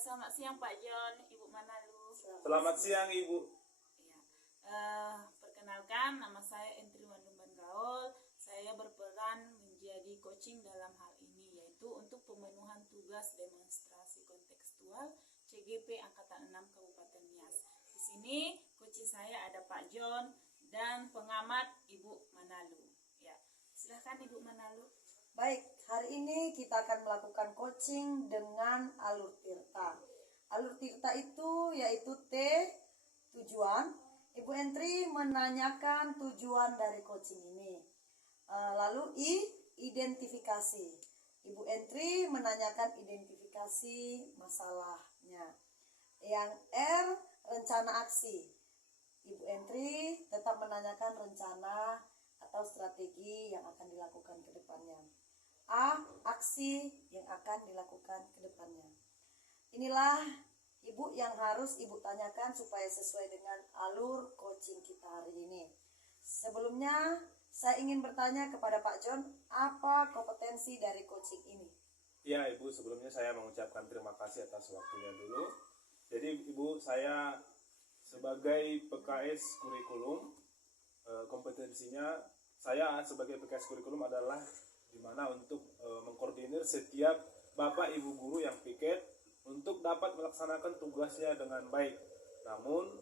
Selamat siang Pak John, Ibu Manalu. Selamat siang Ibu. Perkenalkan, nama saya Entri Wandumban Gaul. Saya berperan menjadi coaching dalam hal ini, yaitu untuk pemenuhan tugas demonstrasi kontekstual CGP Angkatan 6 Kabupaten Nias. Di sini coaching saya ada Pak John dan pengamat Ibu Manalu. Ya, silahkan Ibu Manalu. Baik, hari ini kita akan melakukan coaching dengan alur tirta. Alur tirta itu yaitu T, tujuan. Ibu Entri menanyakan tujuan dari coaching ini. Lalu I, identifikasi. Ibu Entri menanyakan identifikasi masalahnya. Yang R, rencana aksi. Ibu Entri tetap menanyakan rencana atau strategi yang akan dilakukan ke depannya. A, aksi yang akan dilakukan ke depannya. Inilah Ibu yang harus Ibu tanyakan supaya sesuai dengan alur coaching kita hari ini. Sebelumnya, saya ingin bertanya kepada Pak John, apa kompetensi dari coaching ini? Ya Ibu, sebelumnya saya mengucapkan terima kasih atas waktunya dulu. Jadi Ibu, saya sebagai PKS kurikulum, kompetensinya saya sebagai PKS kurikulum adalah dimana untuk mengkoordinir setiap Bapak Ibu guru yang piket untuk dapat melaksanakan tugasnya dengan baik. Namun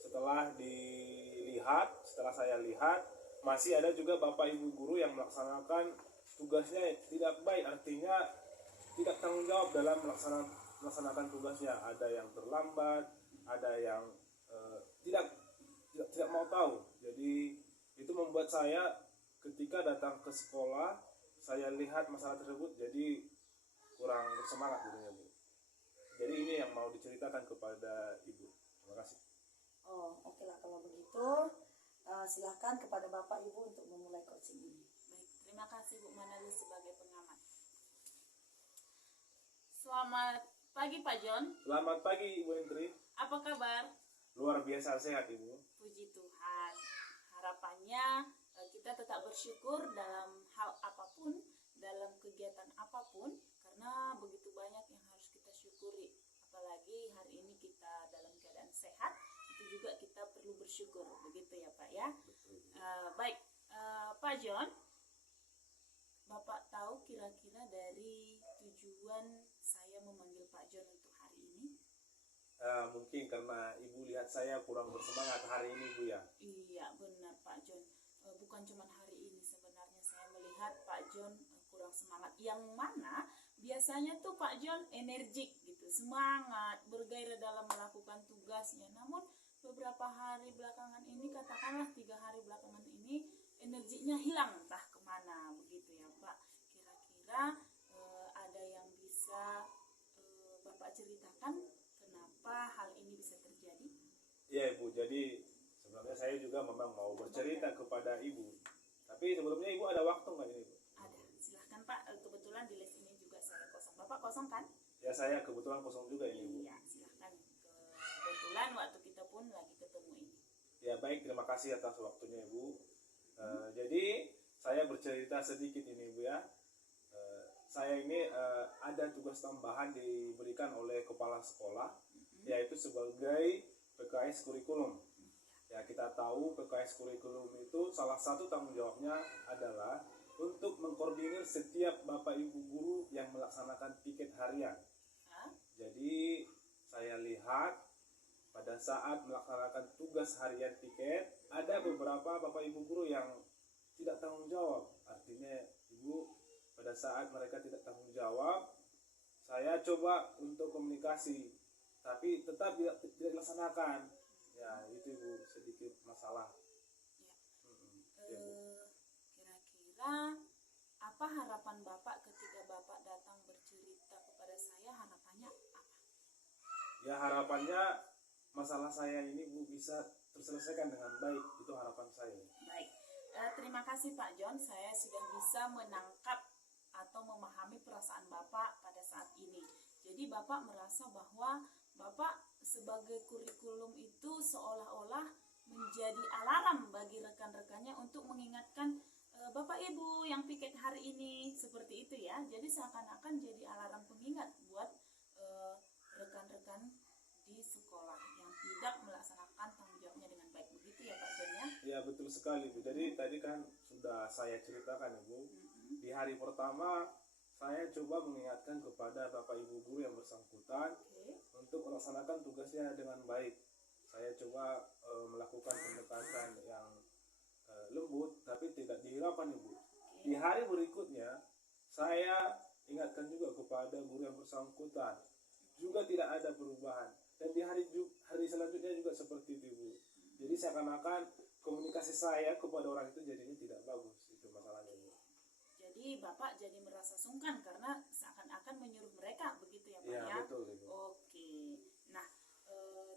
setelah saya lihat masih ada juga Bapak Ibu guru yang melaksanakan tugasnya tidak baik, artinya tidak tanggung jawab dalam melaksanakan tugasnya. Ada yang terlambat, ada yang tidak mau tahu. Jadi itu membuat saya ketika datang ke sekolah, saya lihat masalah tersebut jadi kurang bersemangat gitu ya Bu. Jadi ini yang mau diceritakan kepada Ibu. Terima kasih. Oh, oke lah kalau begitu. Silahkan kepada Bapak Ibu untuk memulai coaching ini. Baik, terima kasih Bu Manalu sebagai pengamat. Selamat pagi Pak John. Selamat pagi Ibu Entri. Apa kabar? Luar biasa sehat Ibu. Puji Tuhan. Harapannya kita tetap bersyukur dalam hal apapun, dalam kegiatan apapun, karena begitu banyak yang harus kita syukuri. Apalagi hari ini kita dalam keadaan sehat, itu juga kita perlu bersyukur, begitu ya Pak ya. Baik, Pak John, Bapak tahu kira-kira dari tujuan saya memanggil Pak John untuk hari ini? Mungkin karena Ibu lihat saya kurang bersemangat hari ini Bu ya. Iya benar Pak John. Bukan cuma hari ini, sebenarnya saya melihat Pak John kurang semangat. Yang mana biasanya tuh Pak John energik gitu, semangat, bergairah dalam melakukan tugasnya. Namun beberapa hari belakangan ini, katakanlah 3 hari belakangan ini, energinya hilang entah kemana begitu ya Pak. Kira-kira ada yang bisa Bapak ceritakan kenapa hal ini bisa terjadi? Iya Ibu, jadi sebenarnya saya juga memang mau bercerita kepada Ibu. Tapi sebelumnya Ibu ada waktu nggak ini Ibu? Ada, silahkan Pak. Kebetulan di live ini juga saya kosong. Bapak kosong kan? Ya saya kebetulan kosong juga ini Ibu. Iya, silahkan. Kebetulan waktu kita pun lagi ketemu ini. Ya baik, terima kasih atas waktunya Ibu. Jadi saya bercerita sedikit ini Ibu ya. Saya ini ada tugas tambahan diberikan oleh kepala sekolah, yaitu sebagai PKS kurikulum. Ya kita tahu PKS kurikulum itu salah satu tanggung jawabnya adalah untuk mengkoordinir setiap Bapak Ibu guru yang melaksanakan piket harian. Jadi saya lihat pada saat melaksanakan tugas harian piket, ada beberapa Bapak Ibu guru yang tidak tanggung jawab. Artinya Ibu, pada saat mereka tidak tanggung jawab, saya coba untuk komunikasi, tapi tetap tidak dilaksanakan. Ya itu Ibu, sedikit masalah. Ya. Kira-kira apa harapan Bapak ketika Bapak datang bercerita kepada saya? Harapannya apa? Ya harapannya masalah saya ini Bu bisa terselesaikan dengan baik, itu harapan saya. Baik, terima kasih Pak John. Saya sudah bisa menangkap atau memahami perasaan Bapak pada saat ini. Jadi Bapak merasa bahwa Bapak sebagai kurikulum itu seolah-olah menjadi alarm bagi rekan-rekannya untuk mengingatkan Bapak Ibu yang piket hari ini, seperti itu ya. Jadi seakan-akan jadi alarm pengingat buat rekan rekan di sekolah yang tidak melaksanakan tanggung jawabnya dengan baik, begitu ya Pak John ya? Ya betul sekali Bu. Jadi tadi kan sudah saya ceritakan Ibu. Di hari pertama saya coba mengingatkan kepada Bapak Ibu guru yang bersangkutan Oke. untuk melaksanakan tugasnya dengan baik. Saya coba melakukan pendekatan yang lembut tapi tidak dihiraukan Ibu. Di hari berikutnya saya ingatkan juga kepada guru yang bersangkutan, juga tidak ada perubahan. Dan di hari selanjutnya juga seperti itu Bu. Jadi seakan-akan komunikasi saya kepada orang itu jadinya tidak bagus, itu masalahnya Bu. Jadi Bapak jadi merasa sungkan karena seakan-akan menyuruh mereka, begitu ya Pak Iya ya? betul Ibu. Oke. Nah,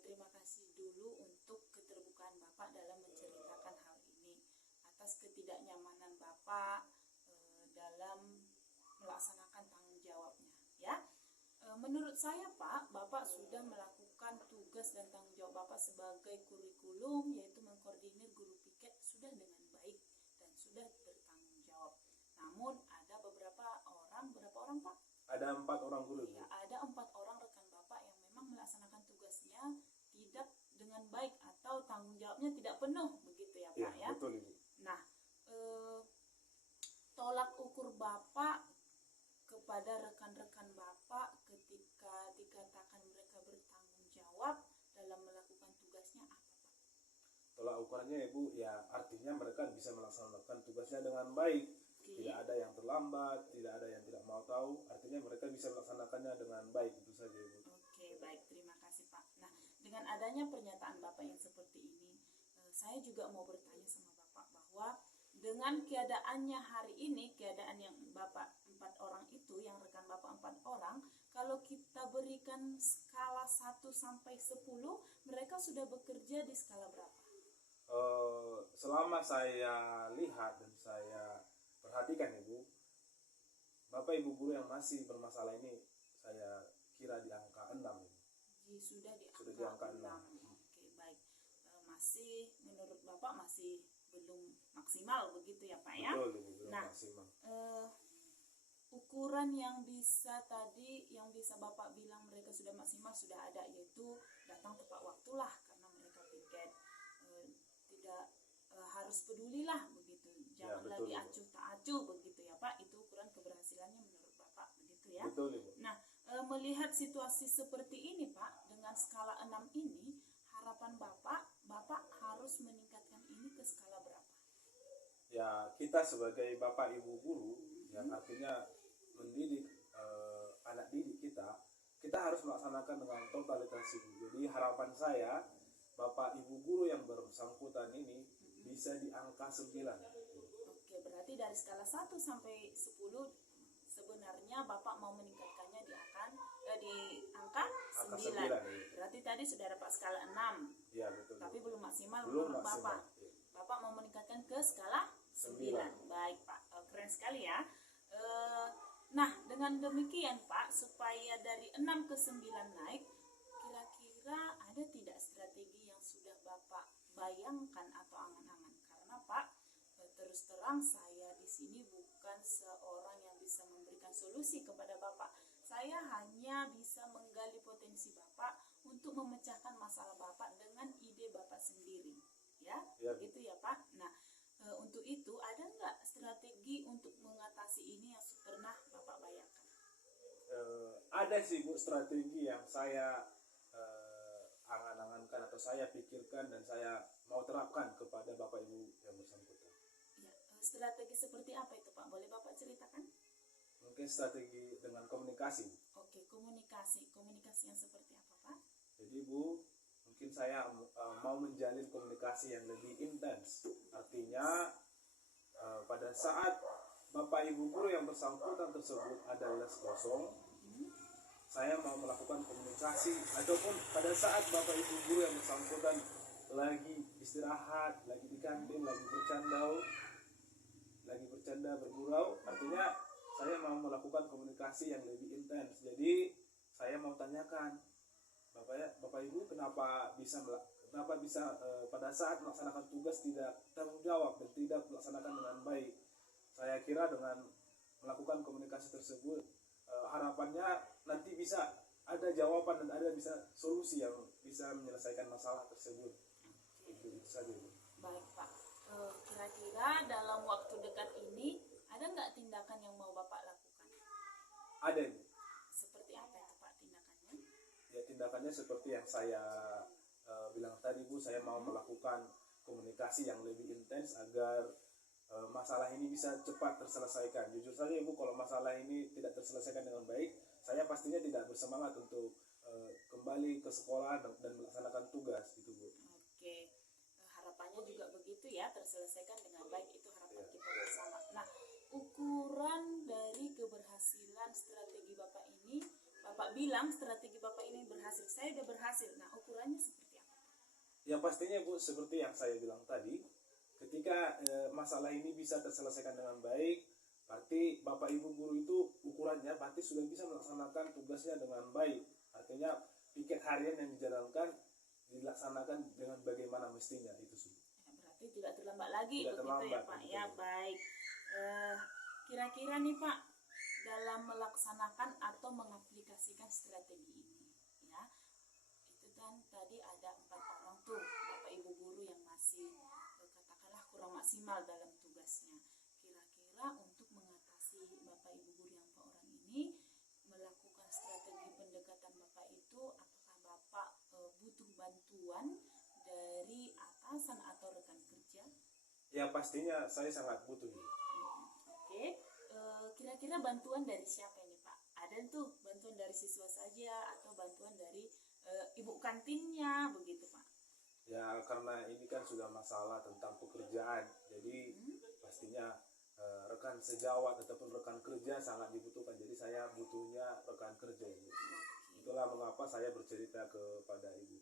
terima kasih dulu untuk keterbukaan Bapak dalam menceritakan hal ini atas ketidaknyamanan Bapak dalam melaksanakan tanggung jawabnya ya. Menurut saya Pak, Bapak sudah melakukan tugas dan tanggung jawab Bapak sebagai kurikulum, yaitu mengkoordinir guru piket sudah dengan baik dan sudah bertanggung jawab. Namun ada berapa orang Pak? Ada 4 orang guru Bu. Ya, ada 4 orang rekan Bapak yang memang melaksanakan tugasnya tidak dengan baik atau tanggung jawabnya tidak penuh, begitu ya Pak ya? Betul Ibu. Nah, tolak ukur Bapak kepada rekan-rekan Bapak ketika dikatakan mereka bertanggung jawab dalam melakukan tugasnya apa Pak? Tolak ukurnya Ibu, ya artinya mereka bisa melaksanakan tugasnya dengan baik. Oke. Tidak ada yang terlambat, tidak ada yang tidak mau tahu. Artinya mereka bisa melaksanakannya dengan baik, itu saja Ibu. Oke, baik, terima kasih Pak. Nah, dengan adanya pernyataan Bapak yang seperti ini, saya juga mau bertanya sama Bapak bahwa dengan keadaannya hari ini, keadaan yang Bapak 4 orang itu, yang rekan Bapak 4 orang, kalau kita berikan skala 1 sampai 10, mereka sudah bekerja di skala berapa? Selama saya lihat dan saya perhatikan Ibu, Bapak Ibu guru yang masih bermasalah ini saya kira di angka 6 Ibu. Sudah di Sudah di angka 6. Oke, baik. Masih menurut Bapak masih belum maksimal, begitu ya Pak ya? Betul Ibu, belum Nah, maksimal. ukuran yang bisa Bapak bilang mereka sudah maksimal sudah ada, yaitu datang tepat waktulah karena mereka piket, tidak harus pedulilah begitu, jangan betul, lagi Ibu. acuh tak acuh, begitu ya Pak. Itu ukuran keberhasilannya menurut Bapak, begitu ya? Betul Ibu. Nah, melihat situasi seperti ini Pak, dengan skala 6 ini, harapan Bapak harus meningkatkan ini ke skala berapa? Ya kita sebagai Bapak Ibu guru yang artinya mendidik anak didik kita harus melaksanakan dengan totalitas Ibu. Jadi harapan saya Bapak Ibu guru yang bersangkutan ini bisa di angka 9. Oke, berarti dari skala 1 sampai 10 sebenarnya Bapak mau meningkatkannya di angka 9. 9, ya. Berarti tadi sudah dapat skala 6, Ya betul. tapi belum maksimal Belum menurut maksimal. Bapak. Bapak mau meningkatkan ke skala 9. Baik Pak, keren sekali ya. Nah, dengan demikian Pak, supaya dari 6 ke 9 naik, kira-kira ada tidak strategi yang sudah Bapak bayangkan atau angan-angan? Karena Pak, terus terang saya di sini bukan seorang yang bisa memberikan solusi kepada Bapak. Saya hanya bisa menggali potensi Bapak untuk memecahkan masalah Bapak dengan ide Bapak sendiri. Ya, Ya. begitu ya Pak. Nah, untuk itu ada nggak strategi untuk mengatasi ini yang pernah Bapak bayangkan? Ada sih Bu strategi yang saya angan-angankan atau saya pikirkan dan saya mau terapkan kepada Bapak Ibu yang bersangkutan. Ya, strategi seperti apa itu Pak? Boleh Bapak ceritakan? Mungkin strategi dengan komunikasi. Oke, komunikasi yang seperti apa Pak? Jadi Bu, mungkin saya mau menjalin komunikasi yang lebih intens. Artinya pada saat Bapak Ibu guru yang bersangkutan tersebut ada les kosong, saya mau melakukan komunikasi, ataupun pada saat Bapak Ibu guru yang bersangkutan lagi istirahat, lagi di kantin, lagi bercanda bergurau, artinya saya mau melakukan komunikasi yang lebih intens. Jadi saya mau tanyakan, Bapak Ibu kenapa bisa pada saat melaksanakan tugas tidak tanggung jawab dan tidak melaksanakan dengan baik. Saya kira dengan melakukan komunikasi tersebut harapannya nanti bisa ada jawaban dan ada bisa solusi yang bisa menyelesaikan masalah tersebut. Itu saja Bu. Baik Pak. Kira-kira dalam waktu dekat ini ada nggak tindakan yang mau Bapak lakukan? Ada Bu. Seperti apa itu Pak tindakannya? Ya tindakannya seperti yang saya bilang tadi Bu, saya mau melakukan komunikasi yang lebih intens agar masalah ini bisa cepat terselesaikan. Jujur saja Ibu, kalau masalah ini tidak terselesaikan dengan baik, saya pastinya tidak bersemangat untuk kembali ke sekolah dan melaksanakan tugas gitu Bu. Oke, harapannya juga begitu ya, terselesaikan dengan baik, itu harapan kita bersama. Nah, ukuran dari keberhasilan strategi Bapak ini, Bapak bilang strategi Bapak ini berhasil, saya udah berhasil. Nah, ukurannya seperti apa? Yang pastinya Bu, seperti yang saya bilang tadi, ketika masalah ini bisa terselesaikan dengan baik, berarti Bapak Ibu guru itu ukurannya berarti sudah bisa melaksanakan tugasnya dengan baik. Artinya piket harian yang dijalankan dilaksanakan dengan bagaimana mestinya itu sih. Berarti tidak terlambat lagi, Tidak begitu terlambat, ya Pak? betul. Ya baik. Kira-kira nih Pak, dalam melaksanakan atau mengaplikasikan strategi ini, ya, itu kan tadi ada 4 orang tuh Bapak Ibu guru yang masih katakanlah kurang maksimal dalam tugasnya. Kira-kira untuk mengatasi Bapak Ibu guru yang 4 orang ini, melakukan strategi pendekatan Bapak itu, apakah Bapak butuh bantuan dari atasan atau rekan kerja? Ya pastinya saya sangat butuh. Oke, kira-kira bantuan dari siapa ini Pak? Ada tuh bantuan dari siswa saja atau bantuan dari ibu kantinnya begitu Pak? Ya karena ini kan sudah masalah tentang pekerjaan, jadi pastinya rekan sejawat ataupun rekan kerja sangat dibutuhkan. Jadi saya butuhnya rekan kerja ini. Itulah mengapa saya bercerita kepada Ibu.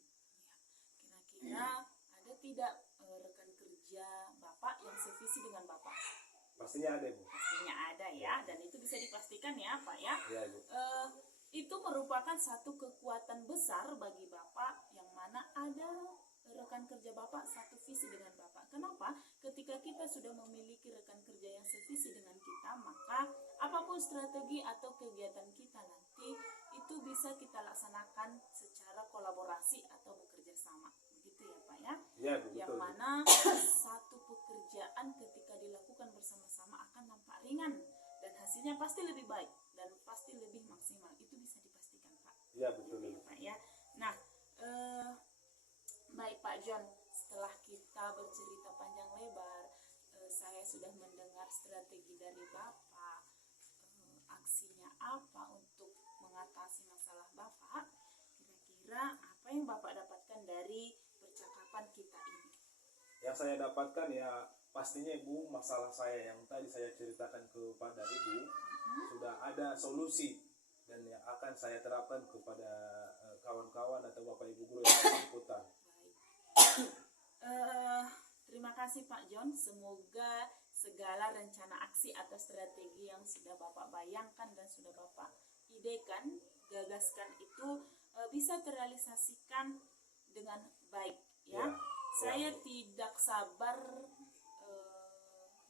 Kira-kira ada tidak rekan kerja Bapak yang sevisi dengan Bapak? Pastinya ada Bu. Pastinya ada ya, dan itu bisa dipastikan ya Pak ya. Ya Ibu. Itu merupakan satu kekuatan besar bagi Bapak yang mana ada rekan kerja Bapak satu visi dengan Bapak. Kenapa? Ketika kita sudah memiliki rekan kerja yang sevisi dengan kita, maka apapun strategi atau kegiatan kita nanti itu bisa kita laksanakan secara kolaborasi atau bekerja sama. Begitu ya Pak ya? Ya Bu, Yang betul. mana satu pekerjaan ketika dilakukan bersama-sama akan nampak ringan dan hasilnya pasti lebih baik dan pasti lebih maksimal. Itu bisa dipastikan Pak. Ya betul. Ya, Pak ya. Nah, baik Pak John, setelah kita bercerita panjang lebar, saya sudah mendengar strategi dari Bapak, aksinya apa untuk mengatasi masalah Bapak. Kira-kira apa yang Bapak dapatkan dari percakapan kita ini? Yang saya dapatkan ya pastinya Ibu, masalah saya yang tadi saya ceritakan kepada Ibu sudah ada solusi dan yang akan saya terapkan kepada kawan-kawan atau Bapak Ibu guru yang bersangkutan. Terima kasih Pak John. Semoga segala rencana aksi atau strategi yang sudah Bapak bayangkan dan sudah Bapak idekan, gagaskan itu bisa terrealisasikan dengan baik ya. Saya tidak sabar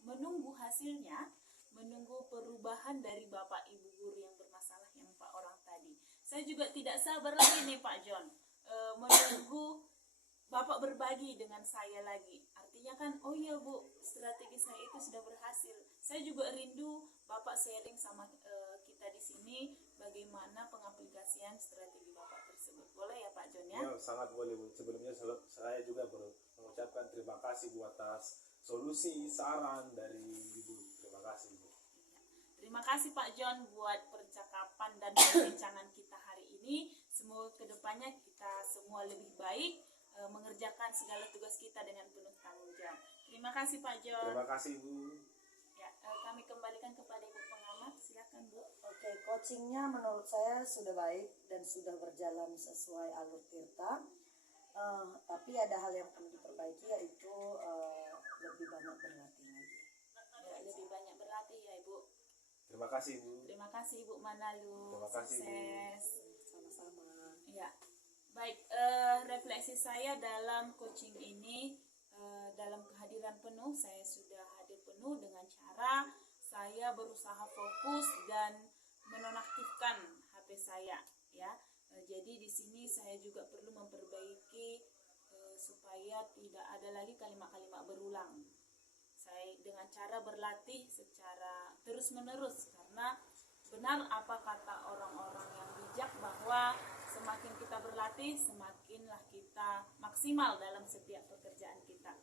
menunggu hasilnya, menunggu perubahan dari Bapak Ibu guru yang bermasalah yang 4 orang tadi. Saya juga tidak sabar lagi nih Pak John menunggu Bapak berbagi dengan saya lagi. Artinya kan, oh iya Bu, strategi saya itu sudah berhasil. Saya juga rindu Bapak sharing sama kita di sini bagaimana pengaplikasian strategi Bapak tersebut. Boleh ya Pak John ya? Ya, sangat boleh Bu. Sebelumnya saya juga mengucapkan terima kasih Bu atas solusi, saran dari Ibu. Terima kasih Bu. Terima kasih Pak John buat percakapan dan perbincangan kita hari ini. Semoga kedepannya kita semua lebih baik mengerjakan segala tugas kita dengan penuh tanggung jawab. Terima kasih Pak John. Terima kasih Bu. Ya, kami kembalikan kepada Ibu pengamat. Silakan Bu. Oke, coachingnya menurut saya sudah baik dan sudah berjalan sesuai alur Tirta. Tapi ada hal yang perlu diperbaiki, yaitu lebih banyak berlatih lagi. Ya, lebih banyak berlatih ya Ibu. Terima kasih Bu. Terima kasih Ibu Manalu. Terima kasih, Bu. Sukses. Sama-sama. Ya, baik. Refleksi saya dalam coaching ini, dalam kehadiran penuh, saya sudah hadir penuh dengan cara saya berusaha fokus dan menonaktifkan HP saya, ya. Jadi di sini saya juga perlu memperbaiki supaya tidak ada lagi kalimat-kalimat berulang. Saya dengan cara berlatih secara terus-menerus, karena benar apa kata orang-orang yang bijak bahwa semakin kita berlatih, semakinlah kita maksimal dalam setiap pekerjaan kita.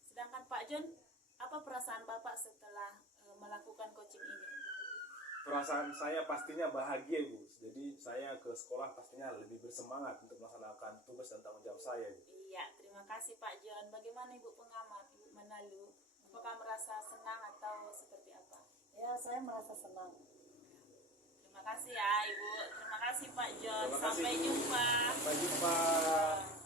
Sedangkan Pak John, apa perasaan Bapak setelah melakukan coaching ini? Perasaan saya pastinya bahagia, Bu. Jadi saya ke sekolah pastinya lebih bersemangat untuk melaksanakan tugas dan tanggung jawab saya, Bu. Iya, terima kasih Pak John. Bagaimana Ibu pengamat, Ibu Manalu? Apakah merasa senang atau seperti apa? Ya, saya merasa senang. Terima kasih ya Ibu. Terima kasih Pak John. Terima kasih, Sampai Bu. jumpa. Sampai jumpa.